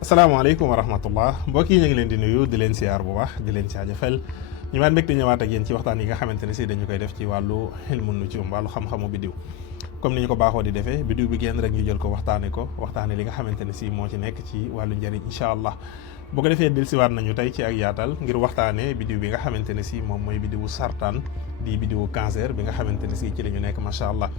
asalaamaaleykum wa rahmatullah mbokk yi ñu ngi leen di nuyu di leen siyaar bu baax di leen jaajëfal ñu maan mbégte ñëwaat ak yéen ci waxtaan yi nga xamante ne si dañu koy def ci wàllu ilmu nujum wàllu xam-xamu biddiw comme ni ñu ko baaxoo di defee biddiw bi génn rek ñu jël ko waxtaane li nga xamante ne si moo ci nekk ci wàllu njëriñ incha allah bu ko defee dellusiwaat nañu tey ci ak yaatal ngir waxtaane biddiw bi nga xamante ne si moom mooy biddiwu sartaan di biddiwu cancer bi nga xamante ne si ci la ñu nekk macha allah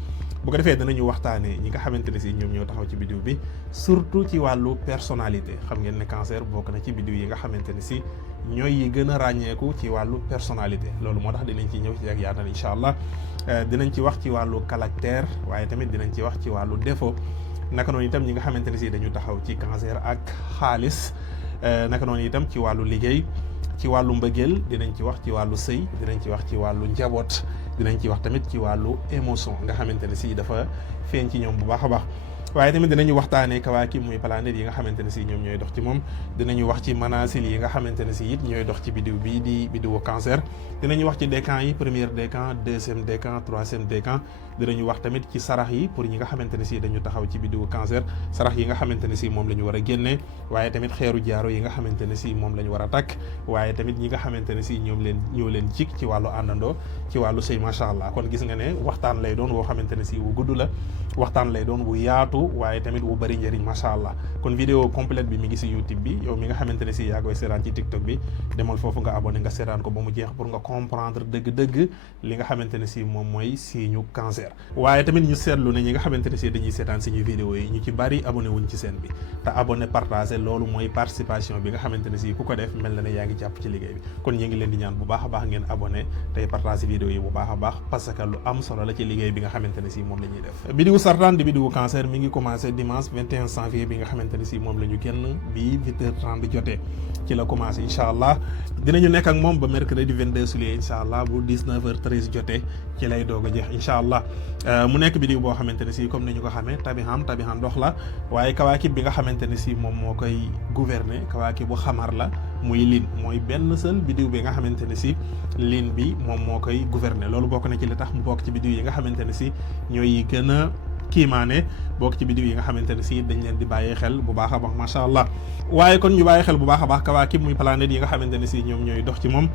bu ko defee danañu waxtaanee ñi nga xamante ne si ñoom ñoo taxaw ci biddiw bi surtout ci wàllu personnalité xam ngeen ne cancer bokk na ci biddiw yi nga xamante ne si ñooy yi gën a ràññeeku ci wàllu personnalité loolu moo tax dinañ ci ñëw ci ak yaatal incha allah dinañ ci wax ci wàllu caractère waaye tamit dinañ ci wax ci wàllu défaut naka noonu itam ñi nga xamante ne si dañu taxaw ci cancer ak xaalis naka noonu itam ci wàllu liggéey ci wàllu mbëggeel dinañ ci wax ci wàllu sëy dinañ ci wax ci wàllu njaboot dinañ ci wax tamit ci wàllu émotion nga xamante ne si dafa feeñ ci ñoom bu baax a baax waaye tamit dinañu waxtaanee kawaakib muy planète yi nga xamante ne si ñoom ñooy dox ci moom dinañu wax ci manasil yi nga xamante ne si it ñooy dox ci biddiw bii di biddiwu cancer dinañu wax ci décan yi premier décan deuxième décan troisième décan dinañu wax tamit ci sarax yi pour ñi nga xamante ne si dañu taxaw ci biddiwu cancer sarax yi nga xamante ne si moom la ñu war a génnee waaye tamit xeeru jaaro yi nga xamante ne si moom la ñu war a takk waaye tamit ñi nga xamante ne si ñoo leen jik ci wàllu àndandoo ci wàllu sëy macha allah kon gis nga ne waxtaan lay doon woo xamante ne si wu gudd la waxtaan lay doon wu yaatu waaye tamit wu bëri njëriñ macha allah kon vidéo complète bi mi ngi si YouTube bi yow mi nga xamante ne si yaa koy seetaan ci TikTok bi demal foofu nga abonné nga seetaan ko ba mu jeex pour nga comprendre dëgg-dëgg li nga xamante ne si moom mooy signe cancer waaye tamit ñu seetlu ne ñi nga xamante ne si dañuy seetaan suñu vidéo yi ñu ci bari abonné wuñ ci seen bi te abonné partagé loolu mooy participation bi nga xamante ne si ku ko def mel na ne yaa ngi jàpp ci liggéey bi kon ñu ngi leen di ñaan bu baax a baax ngeen abonné tey partagé vidéo yi bu baax a baax parce que lu am solo la ci liggéey bi nga xamante ne si moom la ñuy def biddiwu sartaan di biddiwu cancer mi ngi commencé dimanche 21 janvier bi nga xamante ne si moom la ñu génn bi 8h30 jotee ci la commencé incha allah dinañu nekk ak moom ba mercredi 22 juillet incha allah bu 19h13 jotee ci lay doog a jeex incha allah mu nekk biddiw boo xamante ne si comme ni ñu ko xamee tabixan ndox la waaye kawaakib bi nga xamante ne si moom moo koy gouverner kawaakib bu xamar la muy lin mooy benn seul biddiw bi nga xamante ne si lin bi moom moo koy gouverner loolu bokk na ci li tax mu bokk ci biddiw yi nga xamante ne si ñooy gën a kiimaane bokk ci biddiw yi nga xamante ne si dañ leen di bàyyi xel bu baax a baax macha allah waaye kon ñu bàyyi xel bu baax a baax kawaakib muy planète yi nga xamante ne si ñoom ñooy dox ci moom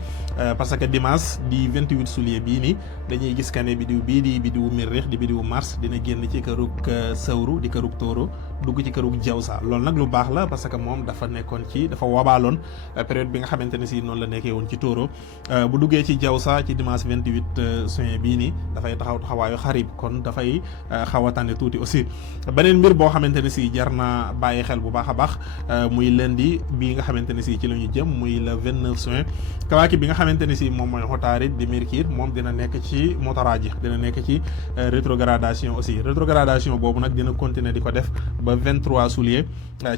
parce que dimanche di 28 juillet bii nii dañuy gis que ne biddiw bii di biddiwu Miriix di biddiwu Mars dina génn ci kërug Sawru di kërug Tóoro dugg ci kërug Jawsa loolu nag lu baax la parce que moom dafa nekkoon ci dafa wabaaloon période bi nga xamante ne si noonu la nekkee woon ci Tóoro bu duggee ci Jawsa ci dimanche 28 juin bii nii dafay taxawaayu xarib kon dafay xaw a tànne tuuti aussi beneen mbir boo xamante ne si jar na bàyyi xel bu baax a baax muy lundi bii nga xamante ne si ci la ñu jëm muy le 29 juin kawaakib bi nga xamante ne si moom mooy Utaarid di Mercure moom dina nekk ci motaraaji dina nekk ci rétrogradation aussi rétrogradation boobu nag dina continuer di ko def ba 23 juillet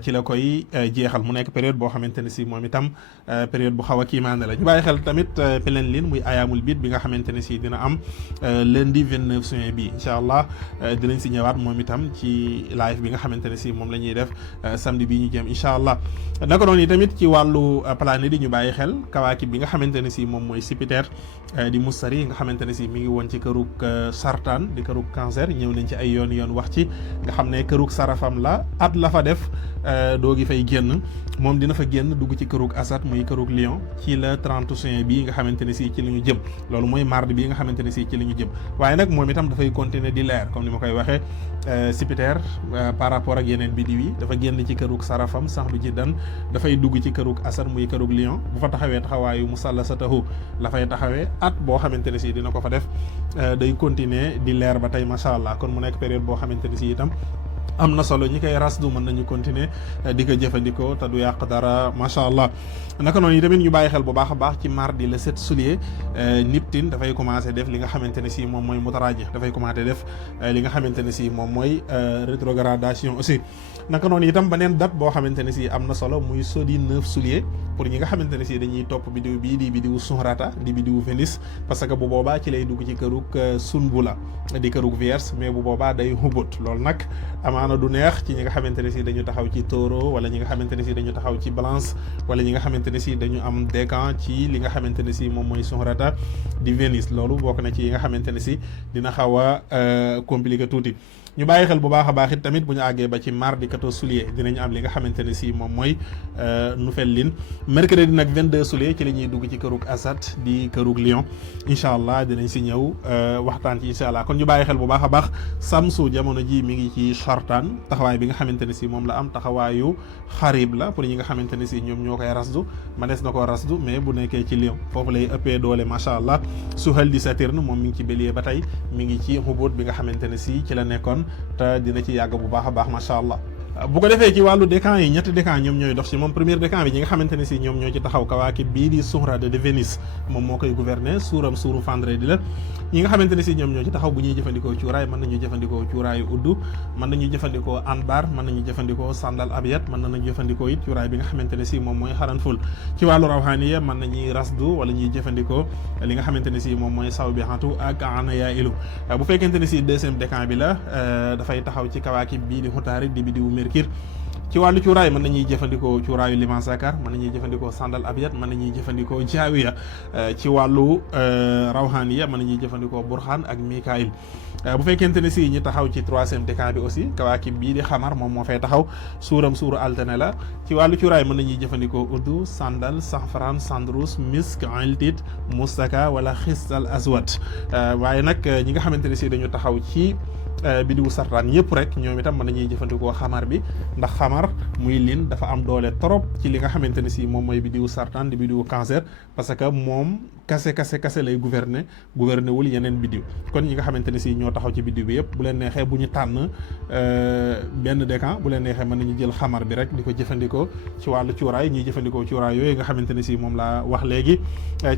ci la koy jeexal mu nekk période boo xamante ne si moom itam période bu xaw a kiimaane la ñu bàyyi xel tamit peleen lin muy ayaamul biit bi nga xamante ne si dina am lundi 29 juin bi incha allah dinañ si ñëwaat moom itam ci live bi nga xamante ne si moom la ñuy def samedi bi ñu jëm incha allah naka noonu tamit ci wàllu planète yi ñu bàyyi xel kawaakib bi nga xamante ne si moom mooy Jupiter di Mustari nga xamante ne si mi ngi woon ci kërug sartaan di kërug cancer ñëw nañ ci ay yoon wax ci nga xam ne kërug sarafam la at la fa def doogi fay génn moom dina fa génn dugg ci kërug asat muy kërug lion ci le 30 juin bi nga xamante ne si ci la ñu jëm loolu mooy mardi bi nga xamante ne si ci la ñu jëm waaye nag moom itam dafay continuer di leer comme ni ma koy waxee Jupiter par rapport ak yeneen biddiw yi dafa génn ci kërug sarafam sax bi ci dan dafay dugg ci kërug asat muy kërug lion bu fa taxawee taxawaayu musallasatahu la fay taxawee at boo xamante ne si dina ko fa def day continuer di leer ba tey macha allah kon mu nekk période boo xamante ne si itam am na solo ñi koy rasdu mën nañu continuer di ko jëfandikoo te du yàq dara macha allah naka noonu yi tamit ñu bàyyi xel bu baax a baax ci mardi le 7 juillet Neptune dafay commencé def li nga xamante ne si moom mooy mutaraaji dafay commencé def li nga xamante ne si moom mooy rétrogradation aussi naka noonu itam beneen date boo xamante ne si am na solo muy sodi 9 juillet pour ñi nga xamante ne si dañuy topp biddiw bii di biddiwu Suhrata di biddiwu Vénus parce que bu boobaa ci lay dugg ci kërug Sunbula di kërug Vierge mais bu boobaa day hubut loolu nag amaana du neex ci ñi nga xamante ne si dañu taxaw ci Taureau wala ñi nga xamante ne si dañu taxaw ci Balance wala ñi nga xamante ne si dañu am décan ci li nga xamante ne si moom mooy Suhrata di Vénus loolu bokk na ci yi nga xamante ne si dina xaw a compliqué tuuti ñu bàyyi xel bu baax a baax it tamit bu ñu àggee ba ci mardi 14 juillet dinañ am li nga xamante ne si moom mooy Nouvelle-Lune. mercredi nag 22 juillet ci la ñuy dugg ci kërug Asad di kërug Lion incha allah dinañ si ñëw waxtaan ci incha allah kon ñu bàyyi xel bu baax a baax Samsu jamono ji mi ngi ci Chartan taxawaay bi nga xamante ne si moom la am taxawaayu xarib la pour ñi nga xamante ne si ñoom ñoo koy rasdu manees na ko rasdu mais bu nekkee ci Lion foofu lay ëppee doole macha allah Suhel di Saturne moom mi ngi ci Bélier ba tey mi ngi ci Hubut bi nga xamante ne si ci la nekkoon te dina ci yàgg bu baax a baax macha allah. bu ko defee ci wàllu décan yi ñetti décan ñoom ñooy dox ci moom premier décan bi ñi nga xamante ne si ñoom ñoo ci taxaw kawaakib bii di Zuhrah de Vénus moom moo koy gouverner suuram suuru vendredi la ñi nga xamante ne si ñoom ñoo ci taxaw bu ñuy jëfandikoo cuuraay mën nañu jëfandikoo cuuraayu uddu mën nañu jëfandikoo anbar mën nañu jëfandikoo sandal abiyat mën nañu jëfandikoo it cuuraay bi nga xamante ne si moom mooy xaranful ci wàllu rawhaniya mën nañuy rasdu wala ñuy jëfandikoo li nga xamante ne si moom mooy sawbihatu ak anaya ilu bu fekkente ne si deuxième décan bi la dafay taxaw ci kawaakib bii di xutaarit di bidiwu Mercure ci wàllu cuuraay mën nañuy jëfandikoo cuuraayu liman sakar mën nañuy jëfandikoo sandal abiyat mën nañuy jëfandikoo jaawiya ci wàllu rawhaniya mën nañuy jëfandikoo burxaan ak mikail bu fekkente ne si ñi taxaw ci troisième décan bi aussi kawaakib bii di xamar moom moo fay taxaw suuram suuru altene la ci wàllu cuuraay mën nañuy jëfandikoo uddu sandal safran sandrus misk iltit mustaka wala xistal aswad waaye nag ñi nga xamante ne si dañu taxaw ci bidiwu sartaan ñëpp rek ñoom itam mën nañuy jëfandikoo xamar bi ndax xamar muy lin dafa am doole trop ci li nga xamante ne si moom mooy bidiwu sartaan di bidiwu cancer parce que moom kase lay gouverner wul yeneen bidiw kon ñi nga xamante ne si ñoo taxaw ci bidiw bi yëpp bu leen neexee bu ñu tànn benn décan bu leen neexee mën nañu jël xamar bi rek di ko jëfandikoo ci wàllu cuuraay ñiy jëfandikoo cuuraay yooyu nga xamante ne si moom laa wax léegi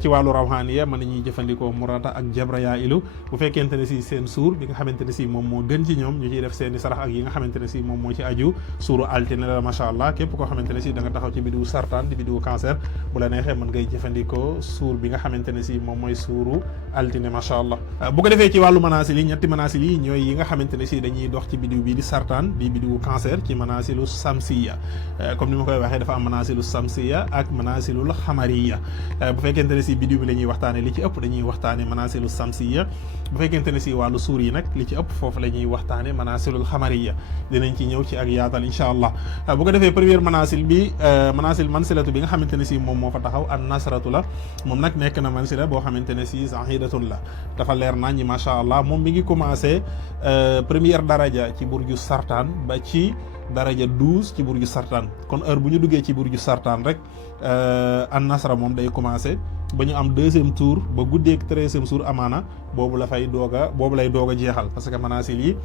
ci wàllu rawhaniya mën nañuy jëfandikoo murata ak jabraya ilu bu fekkente ne si seen suur bi nga xamante ne si moom moo gën ci ñoom ñu ciy def seeni sarax ak yi nga xamante ne si moom moo ci aju suuru altine la macha allah képp koo xamante ne si da nga taxaw ci bidiwu sartaan di bidiwu cancer bu la neexee mën ngay jëfandikoo suur bi nga xamante ne si moom mooy suuru altine macha allah bu ko defee ci wàllu manaasil yi ñetti manaasil yi ñooy yi nga xamante ne si dañuy dox ci bidiw bi di sartaan di bidiwu cancer ci manaasilu samsiya comme ni ma koy waxee dafa am manaasilu samsiya ak manaasilul xamariya bu fekkente ne si bidiw bi la ñuy waxtaane li ci ëpp dañuy waxtaane manaasilu samsiya bu fekkente ne si wàllu suur yi nag li ci ëpp foofu la ñuy waxtaane manaasilul xamariya dinañ ci ñëw ci ak yaatal incha allah bu ko defee première manaasil bi mansilatu bi nga xamante ne si moom moo fa taxaw an nasratu la moom nag nekk na mansila boo xamante ne si zahidatun la dafa leer nañ ñi macha allah moom mi ngi commencé première daraja ci burju sartaan ba ci daraja 12 ci burju sartaan kon heure bu ñu duggee ci burju sartaan rek an nasra moom day commencé ba ñu am deuxième tour ba guddeeg 13e tour amaana boobu lay doog a jeexal parce que manaasil yi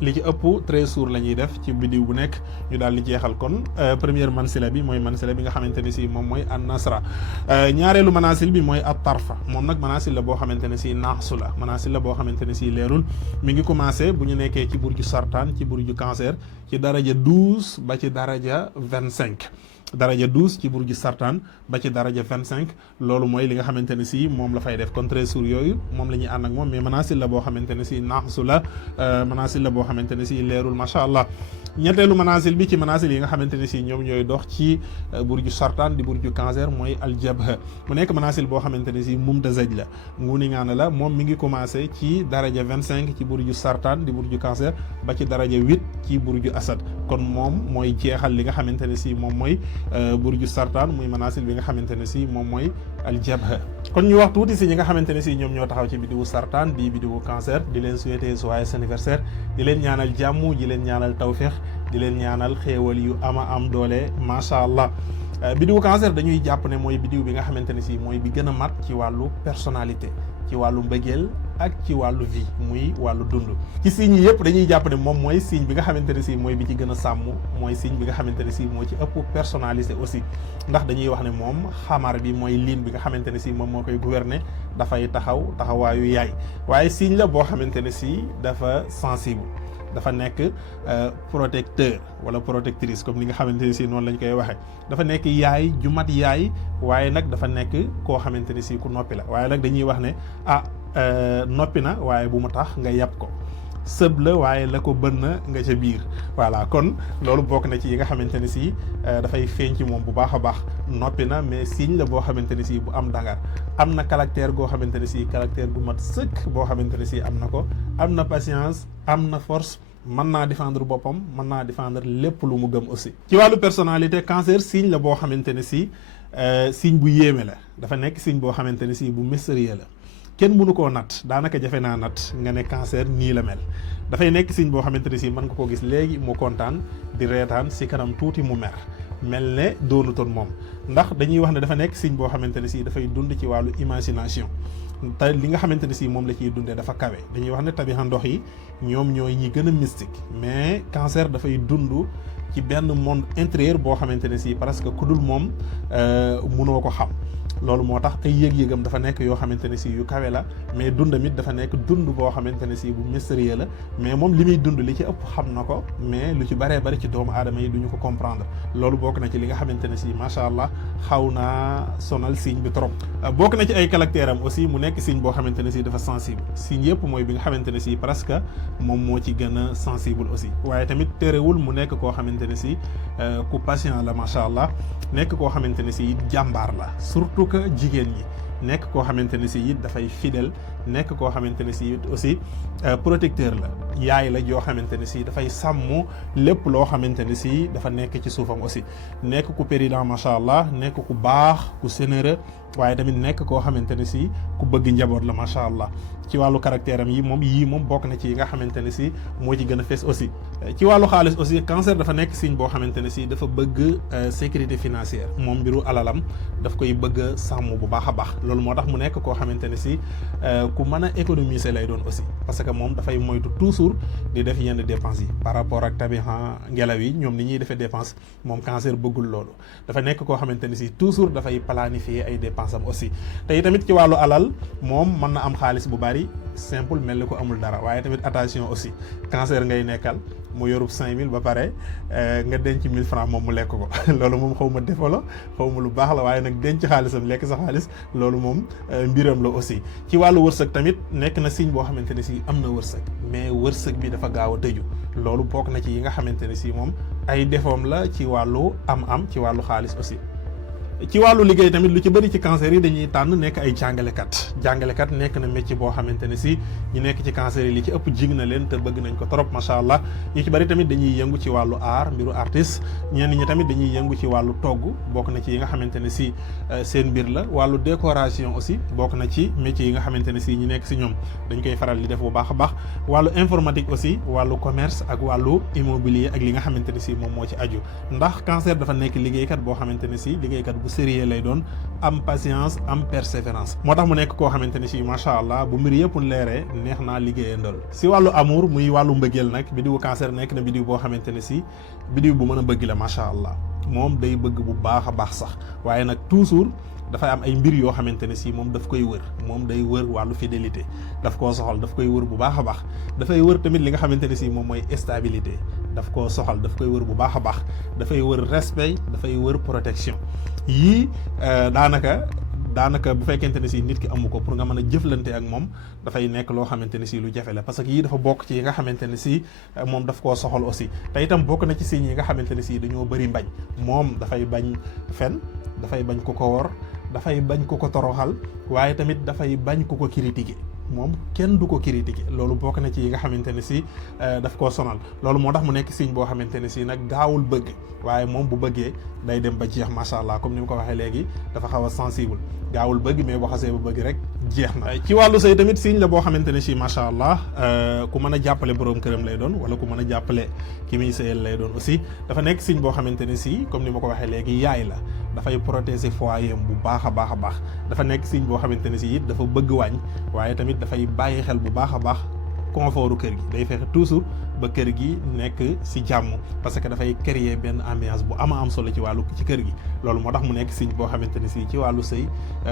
li ci ëpp 13 tours la ñuy def ci bidiw bu nekk ñu daal di jeexal kon première mansila bi mooy mansila bi nga xamante ne si moom mooy an nasra ñaareelu manaasil bi mooy at tarfa moom nag manaasil la boo xamante ne si naaxsu la manaasil la boo xamante ne si leerul mi ngi commencé bu ñu nekkee ci burju sartaan ci burju cancer ci daraja 12 ba ci daraja 25 daraja 12 ci burju sartaan ba ci daraja 25 loolu mooy li nga xamante ne si moom la fay def kon 13 jours yooyu moom la ñuy ànd ak moom mais manaasil la boo xamante ne si naaxsu la manaasil la boo xamante ne si leerul macha allah ñetteelu manaasil bi ci manaasil yi nga xamante ne si ñoom ñooy dox ci burju sartaan di burju cancer mooy aljabha mu nekk manaasil boo xamante ne si mumtazaj la nguni ngaana la moom mi ngi commencé ci daraja 25 ci burju sartaan di burju cancer ba ci daraja 8 ci burju asad kon moom mooy jeexal li nga xamante ne si moom mooy burju sartaan muy manaasil bi nga xamante ne si moom mooy aljabha kon ñu wax tuuti si ñi nga xamante ne si ñoom ñoo taxaw ci bidiwu sartaan di bidiwu cancer di leen souhaiter joyeux anniversaire di leen ñaanal jàmm di leen ñaanal tawféex di leen ñaanal xéewal yu am doole macha allah bidiwu cancer dañuy jàpp ne mooy bidiw bi nga xamante ne si mooy bi gën a mat ci wàllu personnalité ci wàllu mbëggeel ak ci wàllu vie muy wàllu dund ci signes yi yëpp dañuy jàpp ne moom mooy signe bi nga xamante ne si mooy bi ci gën a sàmm mooy signe bi nga xamante ne si moo ci ëpp personnalité aussi ndax dañuy wax ne moom xamar bi mooy ligne bi nga xamante ne si moom moo koy gouverner dafay taxawaayu yaay waaye signe la boo xamante ne si dafa sensible dafa nekk protecteur wala protectrice comme ni nga xamante ne si noonu lañ koy waxee dafa nekk yaay ju mat yaay waaye nag dafa nekk koo xamante ne si ku noppi la waaye nag dañuy wax ne noppi na waaye bu mu tax nga yab ko sëb la waaye la ko bën na nga ca biir voilà kon loolu bokk na ci yi nga xamante ne si dafay feeñ ci moom bu baax a baax noppi na mais signe la boo xamante ne si bu am dangar am na caractère goo xamante ne si caractère gu mat sëkk boo xamante ne si am na ko am na patience am na force mën naa défendre boppam, mën naa défendre lépp lu mu gëm aussi. ci wàllu personnalité cancer signe la boo xamante ne si signe bu yéeme la, dafa nekk signe boo xamante ne si bu mystérieux la, kenn mënu koo natt, daanaka jafe naa natt nga ne cancer nii la mel. dafay nekk signe boo xamante ne si mën nga koo gis léegi mu kontaan di reetaan si kanam tuuti mu mer, mel ne doonutoon moom. ndax dañuy wax ne dafa nekk signe boo xamante ne si dafay dund ci wàllu imagination, te li nga xamante ne si moom la ciy dundee dafa kawe. dañuy wax ne tabixa ndox yi ñoom ñooy ñi gën a mystique, mais cancer dafay dund ci benn monde intérieur boo xamante ne si presque ku dul moom mënoo ko xam. loolu moo tax ay yëg-yëgam dafa nekk yoo xamante ne si yu kawe la, mais dundam it dafa nekk dund boo xamante ne si bu mystérieux la. mais moom li muy dund li ci ëpp xam na ko, mais lu ci baree bari ci doomu aadama yi duñu ko comprendre. loolu bokk na ci li nga xamante ne si macha allah xaw naa sonal signe bi trop. bokk na ci ay caractère am aussi mu nekk signe boo xamante ne si dafa sensible. signe yëpp mooy bi nga xamante ne si presque moom moo ci gën a sensible aussi. waaye tamit terewul mu nekk koo xamante ne si ku patient la macha allah, nekk koo xamante ne si jàmbaar la, surtout que jigéen ñi. nekk koo xamante ne si it dafay fidèle, nekk koo xamante ne si it aussi protecteur la, yaay la joo xamante ne si dafay sàmm lépp loo xamante ne si dafa nekk ci suufam aussi. nekk ku pérident macha allah, nekk ku baax, ku généreux, waaye tamit nekk koo xamante ne si ku bëgg njaboot la macha allah. ci wàllu caractère am yii moom bokk na ci yi nga xamante ne si moo ci gën a fees aussi. ci wàllu xaalis aussi cancer dafa nekk signe boo xamante ne si dafa bëgg sécurité financière, moom mbiru alalam daf koy bëgg a sàmm bu baax a baax. loolu moo tax mu nekk koo xamante ne si ku mën a économiser lay doon aussi, parce que moom dafay moytu toujours di def yenn dépenses yi par rapport ak tabixa ngelaw yi ñoom ni ñuy defee dépense. moom cancer bëggul loolu, dafa nekk koo xamante ne si toujours dafay planifier ay dépenses am aussi. te tamit ci wàllu alal moom mën na am xaalis bu bari simple mel ni ko amul dara, waaye tamit attention aussi, cancer ngay nekkal mu yorub 5000 ba pare nga denc 1000 francs moom mu lekk ko loolu moom xaw ma defo la, xaw ma lu baax la, waaye nag denc xaalisam lekk sa xaalis loolu moom mbiram la aussi. ci wàllu wërsëg tamit nekk na signe boo xamante ne si am na wërsëg, mais wërsëg bi dafa gaaw a tëju. loolu bokk na ci yi nga xamante ne si moom ay defoom la ci wàllu am-am, ci wàllu xaalis aussi. ci wàllu liggéey tamit lu ci bëri ci cancer yi dañuy tànn nekk ay jàngalekat nekk na métier boo xamante ne si ñu nekk ci cancer yi li ci ëpp jig na leen te bëgg nañ ko trop macha allah. ñu ci bëri tamit dañuy yëngu ci wàllu art, mbiru artiste. ñenn ñi tamit dañuy yëngu ci wàllu togg, bokk na ci yi nga xamante ne si seen mbir la. wàllu décoration aussi bokk na ci métier yi nga xamante ne si ñu nekk si ñoom dañ koy faral di def bu baax a baax. wàllu informatique aussi, wàllu commerce ak wàllu immobilier ak li nga xamante ne si moom moo ci aju. ndax cancer dafa nekk liggéeykat boo xamante ne si liggéeykat bu sérieux lay doon, am patience, am persévérance. moo tax mu nekk koo xamante ne si macha allah bu mbir yëpp leeree neex naa liggéeyandoo. si wàllu amour muy wàllu mbëggeel nag bidiwu cancer nekk na bidiw boo xamante ne si bidiw bu mën a bëgg la macha allah. moom day bëgg bu baax a baax sax, waaye nag toujours dafay am ay mbir yoo xamante ne si moom daf koy wër. moom day wër wàllu fidélité, daf koo soxal, daf koy wër bu baax a baax. dafay wër tamit li nga xamante ne si moom mooy stabilité, daf koo soxal, daf koy wër bu baax a baax. dafay wër respect, dafay wër protection. yii daanaka bu fekkente ne si nit ki amu ko pour nga mën a jëflante ak moom dafay nekk loo xamante ne si lu jafe la, parce que yii dafa bokk ci yi nga xamante ne si moom daf koo soxal aussi. te itam bokk na ci signes yi nga xamante ne si dañoo bëri mbañ. moom dafay bañ fen, dafay bañ ku ko wor, dafay bañ ku ko toroxal, waaye tamit dafay bañ ku ko critiquer. moom kenn du ko critiquer. loolu bokk na ci yi nga xamante ne si daf koo sonal. loolu moo tax mu nekk signe boo xamante ne si nag gaawul bëgg, waaye moom bu bëggee day dem ba jeex macha allah. comme ni mu ko waxee léegi dafa xaw a sensible, gaawul bëgg mais boo xasee ba bëgg rek jeex na. ci wàllu sëy tamit signe la boo xamante ne si macha allah ku mën a jàppale borom këram lay doon, wala ku mën a jàppale ki muy sëyal lay doon aussi. dafa nekk signe boo xamante ne si comme ni ma ko waxee léegi yaay la, dafay protéger foyer bu baax a baax a baax. dafa nekk signe boo xamante ne si it dafa bëgg wàññ, waaye tamit dafay bàyyi xel bu baax a baax confortu kër gi. day fexe toujours ba kër gi nekk ci jàmm, parce que dafay créer benn ambiance bu am solo ci wàllu ci kër gi. loolu moo tax mu nekk signe boo xamante ne si ci wàllu sëy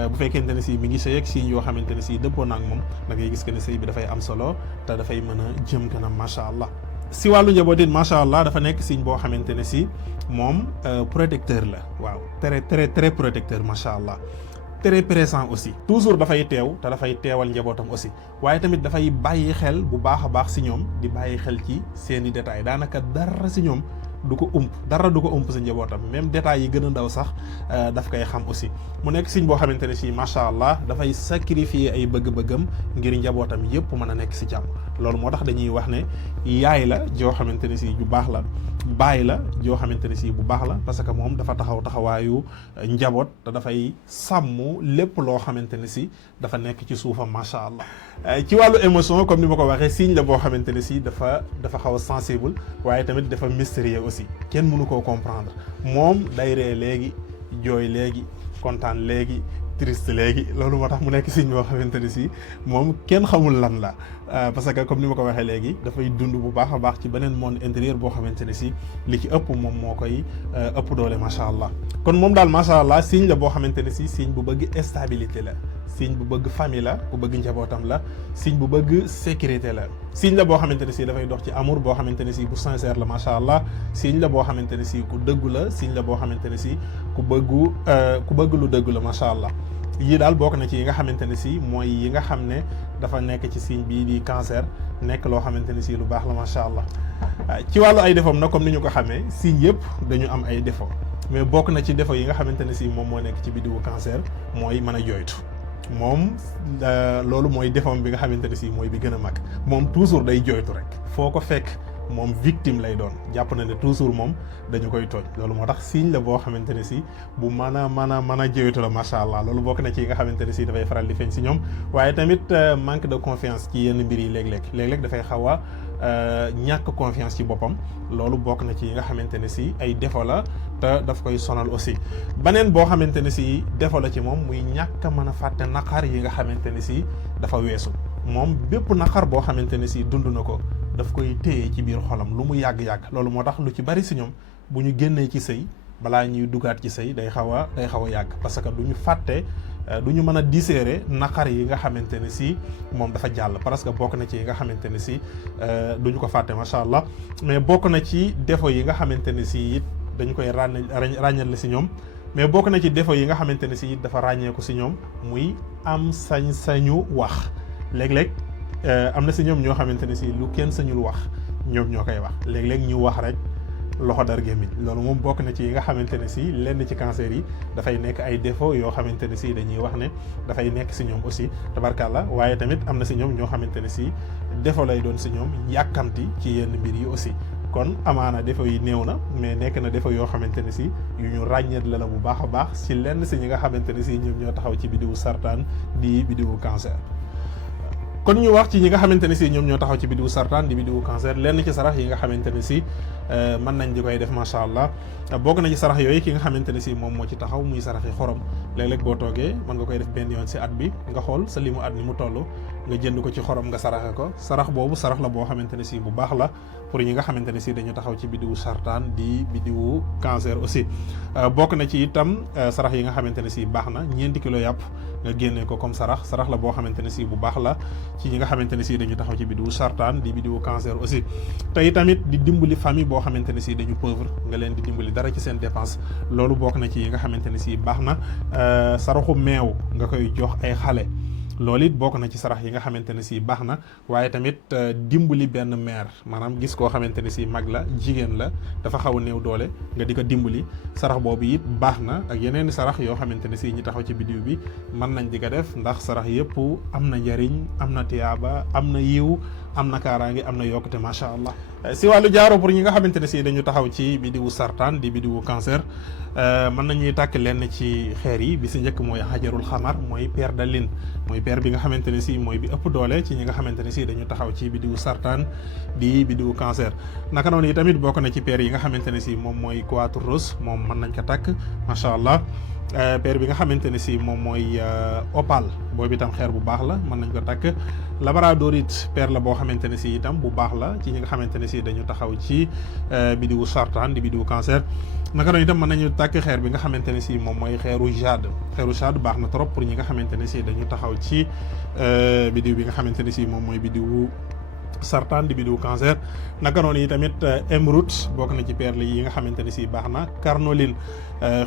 bu fekkente ne si mi ngi sëy ak signe yoo xamante ne si dëppoo na ak moom da ngay gis que ne sëy bi dafay am solo te dafay mën a jëm kanam macha allah. si wàllu njaboot it macha allah dafa nekk signe boo xamante ne si moom protecteur la. waaw très protecteur macha allah. très présent aussi, toujours dafay teew te dafay teewal njabootam aussi. waaye tamit dafay bàyyi xel bu baax a baax si ñoom, di bàyyi xel ci seeni détails. daanaka dara si ñoom du ko ump si njabootam, même détails yi gën a ndaw sax daf koy xam aussi. mu nekk signe boo xamante ne si macha allah dafay sacrifier ay bëgg-bëggam ngir njabootam yëpp mën a nekk si jàmm. loolu moo tax dañuy wax ne yaay la joo xamante ne si ju baax la, baay la joo xamante ne si bu baax la, parce que moom dafa taxaw taxawaayu njaboot te dafay sàmm lépp loo xamante ne si dafa nekk ci suufam macha allah. ci wàllu émotion comme ni ma ko waxee signe la boo xamante ne si dafa xaw a sensible, waaye tamit dafa mystérieux aussi, kenn mënu koo comprendre. moom day ree léegi, jooy léegi, kontaan léegi, triste léegi. loolu moo tax mu nekk signe boo xamante ne si moom kenn xamul lan la, parce que comme ni ma ko waxee léegi dafay dund bu baax a baax ci beneen monde intérieur boo xamante ne si li ci ëpp moom moo koy ëpp doole macha allah. kon moom daal macha allah signe la boo xamante ne si signe bu bëgg stabilité la, signe bu bëgg famille la, bu bëgg njabootam la, signe bu bëgg sécurité la, signe la boo xamante ne si dafay dox ci amour boo xamante ne si bu sincère la macha allah. signe la boo xamante ne si ku dëggu la, signe la boo xamante ne si ku bëgg lu dëggu la macha allah. yii daal bokk na ci yi nga xamante ne si mooy yi nga xam ne dafa nekk ci signe bii di cancer, nekk loo xamante ne si lu baax la macha allah. ci wàllu ay défaut nag comme ni ñu ko xamee signe yëpp dañu am ay défaut, mais bokk na ci défaut yi nga xamante ne si moom moo nekk ci biddiwu cancer mooy mën a jooytu. moom loolu mooy défaut bi nga xamante ne si mooy bi gën a mag. moom toujours day jooytu rek, foo ko fekk moom victime lay doon, jàpp na ne toujours moom dañu koy tooñ. loolu moo tax signe la boo xamante ne si bu mën a jooytu la macha allah. loolu bokk na ci yi nga xamante ne si dafay faral di feeñ si ñoom, waaye tamit manque de confiance ci yenn mbir yi léeg-léeg dafay xaw a ñàkk confiance ci boppam. loolu bokk na ci yi nga xamante ne si ay défaut la te daf koy sonal aussi. beneen boo xamante ne si défaut la ci moom muy ñàkk a mën a fàtte naqar yi nga xamante ne si dafa weesu. moom bépp naqar boo xamante ne si dund na ko daf koy téye ci biir xolam lu mu yàgg-yàgg. loolu moo tax lu ci bari si ñoom bu ñu génnee ci sëy balaa ñuy dugaat ci sëy day xaw a yàgg, parce que du ñu fàtte, du ñu mën a dissérer naqar yi nga xamante ne si moom dafa jàll, parce que bokk na ci yi nga xamante ne si du ñu ko fàtte macha allah. mais bokk na ci défaut yi nga xamante ne si it dañu koy ràññale si ñoom, mais bokk na ci défaut yi nga xamante ne si it dafa ràññeeku si ñoom muy am sañ-sañu wax. léeg-léeg am na si ñoom ñoo xamante ne si lu kenn sañul wax ñoom ñoo koy wax. léeg-léeg ñu wax rek loxo dar gémmiñ. loolu moom bokk na ci yi nga xamante ne si lenn ci cancer yi dafay nekk ay défaut yoo xamante ne si dañuy wax ne dafay nekk si ñoom aussi tabarkàlla. waaye tamit am na si ñoom ñoo xamante ne si défaut lay doon si ñoom yàkkamti ci yenn mbir yi aussi. kon amaana défaut yi néew na, mais nekk na défaut yoo xamante ne si yu ñu ràññeet la bu baax a baax si lenn si ñi nga xamante ne si ñoom ñoo taxaw ci biddiwu sartaan di biddiwu cancer. kon ñu wax ci ñi nga xamante ne si ñoom ñoo taxaw ci biddiwu sartaan di biddiwu cancer, lenn ci sarax yi nga xamante ne si mën nañ di koy def macha allah. bokk na ci sarax yooyu ki nga xamante ne si moom moo ci taxaw muy saraxi xorom. léeg-léeg boo toogee mën nga koy def benn yoon si at bi, nga xool sa limu at ni mu toll nga jënd ko ci xorom nga saraxe ko. sarax boobu sarax la boo xamante ne si bu baax la pour ñi nga xamante ne si dañu taxaw ci biddiwu sartaan di biddiwu cancer aussi. bokk na ci itam sarax yi nga xamante ne si baax na, 4 kilo yàpp nga génne ko comme sarax la boo xamante ne si bu baax la ci ñi nga xamante ne si dañu taxaw ci biddiwu sartaan di biddiwu cancer aussi. tey tamit di dimbali famille boo xamante ne si dañu pauvre, nga leen di dimbali dara ci seen dépense. loolu bokk na ci yi nga xamante ne si baax na. saraxu meew nga koy jox ay xale, loolu it bokk na ci sarax yi nga xamante ne si baax na. waaye tamit dimbali benn mère, maanaam gis koo xamante ne si mag la, jigéen la, dafa xaw a néew doole, nga di ko dimbali. sarax boobu it baax na, ak yeneen i sarax yoo xamante ne si ñi taxaw ci biddiw bi mën nañ di ko def, ndax sarax yëpp am na njariñ, am na tiyaaba, am na yiw, am na kaaraange, am na yokkute macha allah. si wàllu jaaro pour ñi nga xamante ne si dañu taxaw ci biddiwu sartaan di biddiwu cancer, mën nañuy tàkk lenn ci xeer yi. bi si njëkk mooy xajarul xamar, mooy pierre de lune, mooy pierre bi nga xamante ne si mooy bi ëpp doole ci ñi nga xamante ne si dañu taxaw ci biddiwu sartaan di biddiwu cancer. naka noonu yi tamit bokk na ci pierre yi nga xamante ne si moom mooy quartz rose, moom mën nañ ko takk macha allah. pierre bi nga xamante ne si moom mooy opale, boobu itam xeer bu baax la, mën nañ ko takk. labradorite pierre la boo xamante ne si itam bu baax la ci ñi nga xamante ne si dañu taxaw ci biddiwu sartaan di biddiwu cancer. naka noonu itam mën nañu tàkk xeer bi nga xamante ne si moom mooy xeeru jade. xeeru jade baax na trop pour ñi nga xamante ne si dañu taxaw ci biddiw bi nga xamante ne si moom mooy biddiwu sartaan di biddiwu cancer. naka noonu yi tamit émeraude bokk na ci perle yi nga xamante ne si baax na. carnoline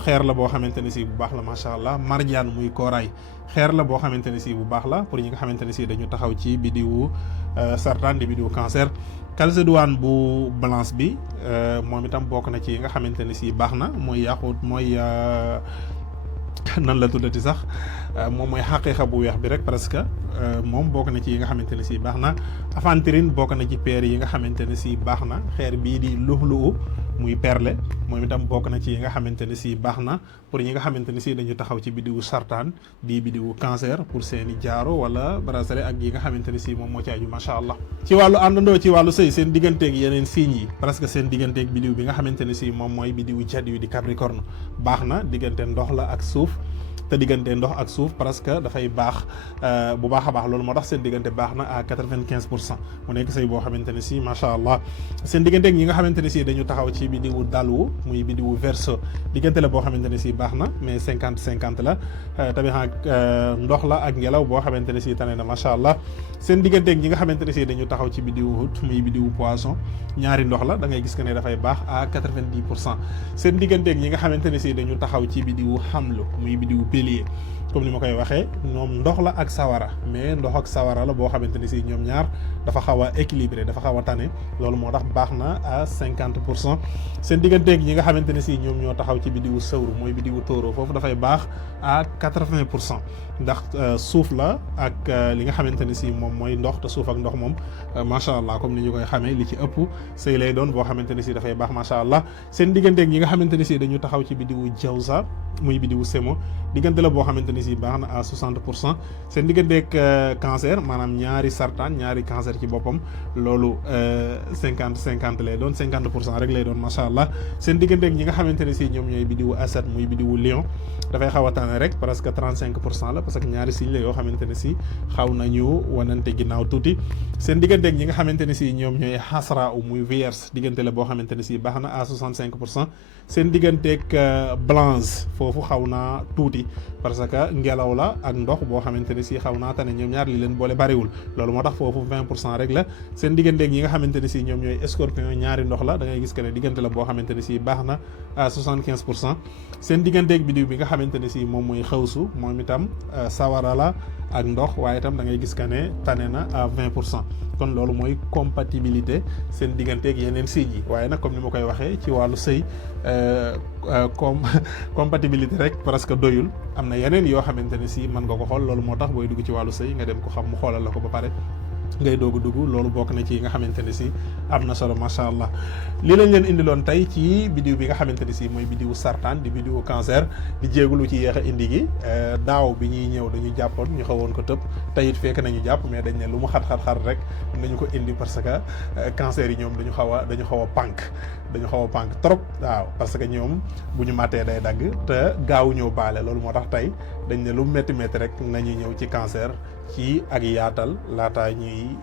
xeer la boo xamante ne si bu baax la macha allah. marjaan muy kooraay xeer la boo xamante ne si bu baax la pour ñi nga xamante ne si dañu taxaw ci biddiwu sartaan di biddiwu cancer. calcédoine bu balance bi moom itam bokk na ci yi nga xamante ne si baax na. mooy yaaxut mooy nan la tuddati sax moom mooy xaqiiqa bu weex bi rek parce que moom bokk na ci yi nga xamante ne si baax na. aventurine bokk na ci peer yi nga xamante ne si baax na. xeer bii di luxlu'u muy perle moom itam bokk na ci yi nga xamante ne si baax na pour ñi nga xamante ne si dañu taxaw ci bidiwu sartaan di bidiwu cancer pour seeni jaaro wala bracelet ak yi nga xamante ne si moom moo ci aju macha allah. ci wàllu àndandoo ci wàllu sëy seen digganteeg yeneen signes yi parce que seen digganteeg bidiw bi nga xamante ne si moom mooy bidiwu jad yu di capricorne baax na diggante ndox la ak suuf. te diggante ndox ak suuf parce que dafay baax bu baax a baax loolu moo tax seen diggante baax na à 95% mu nekk sëy boo xamante ne si macha allah. seen diggante ak ñi nga xamante ne si dañu taxaw ci bidiwu dalwu muy bidiwu verseau diggante la boo xamante ne si baax na mais 50-50 la tamit ndox la ak ngelaw boo xamante ne si tane na macha allah. seen diggante ak ñi nga xamante ne si dañu taxaw ci bidiwu hut muy bidiwu poisson ñaari ndox la da ngay gis que ne dafay baax à 90%. seen diggante ak ñi nga xamante ne si dañu taxaw ci bidiwu xamlu muy bidiwu bélier comme ni ma koy waxee ñoom ndox la ak sawara mais ndox ak sawara la boo xamante ni si ñoom ñaar dafa xaw a équilibré dafa xaw a tane loolu moo tax baax na à 50%. seen digganteeg ñi nga xamante ne si ñoom ñoo taxaw ci bidiwu sawru mooy bidiwu tóoro foofu dafay baax à 80% ndax suuf la ak li nga xamante ne si moom mooy ndox te suuf ak ndox moom macha allah comme ni ñu koy xamee li ci ëpp sëy lay doon boo xamante ne si dafay baax macha allah. seen digganteeg ñi nga xamante ne si dañu taxaw ci bidiwu jawza muy bidiwu semo diggante la boo xamante ni si baax na à 60%. seen digganteeg cancer maanaam ñaari sartaan ñaari cancer ci boppam loolu 50-50 lay doon 50% rek lay doon macha allah. seen digganteeg ñi nga xamante ne si ñoom ñooy bidiwu asad muy bidiwu lion dafay xaw a tane rek parce que 35% la parce que ñaari signe la yoo xamante ne si xaw nañu wanante ginnaaw tuuti. seen digganteeg ñi nga xamante ne si ñoom ñooy xasra u muy vierge diggante la boo xamante ne si baax na à 65%. seen digganteeg blanche foofu xaw naa tuuti parce que ngelaw la ak ndox boo xamante ne si xaw naa tane ñoom ñaar li leen boole bariwul loolu moo tax foofu 20% rek la. seen digganteeg ñi nga xamante ne si ñoom ñooy scorpion ñaari ndox la da ngay gis que ne diggante la boo xamante ne si baax na à 75%. seen digganteeg bidiw bi nga xamante ne si moom mooy xawsu moom itam sawara la ak ndox waaye itam da ngay gis que ne tane na à 20%. kon loolu mooy compatibilité seen digganteeg yeneen signes yi waaye nag comme ni ma koy waxee ci wàllu sëy compatibilité rek parce que doyul am na yeneen yoo xamante ne si mën nga ko xool loolu moo tax booy dugg ci wàllu sëy nga dem ko xam mu xoolal la ko ba pare ngay doog a dugg loolu bokk na ci yi nga xamante ne si am na solo macha allah. lii lañ leen indiloon tey ci bidiw bi nga xamante ne si mooy bidiwu sartaan di bidiwu cancer di jéegulu ci yéex a indi gi daaw bi ñuy ñëw dañu jàppoon ñu xawoon ko tëb tey it fekk nañu jàpp mais dañ ne lu mu xat-xat-xat rek nañu ko indi parce que cancer yi ñoom dañu xaw a pànk trop waaw parce que ñoom bu ñu màttee day dagg te gaaw ñëw baale loolu moo tax tey dañ ne lu métti métti rek nañu ñëw ci cancer ci ak yaatal laataa ñuy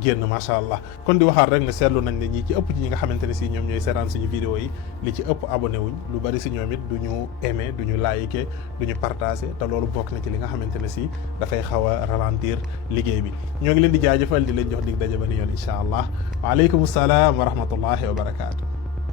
génn macha allah. kon di waxaat rek ne seetlu nañ ne ñi ci ëpp ci ñi nga xamante ne si ñoom ñooy seetaan suñu vidéo yi li ci ëpp abonné wuñ lu bari si ñoom it du ñu aimé du ñu liké du ñu partagé te loolu bokk na ci li nga xamante ne si dafay xaw a ralentir liggéey bi. ñoo ngi leen di jaajëfal di leen jox dig daje ba ni yoon incha allah waaleykum salaam wa rahmatullahi wa barakaatu.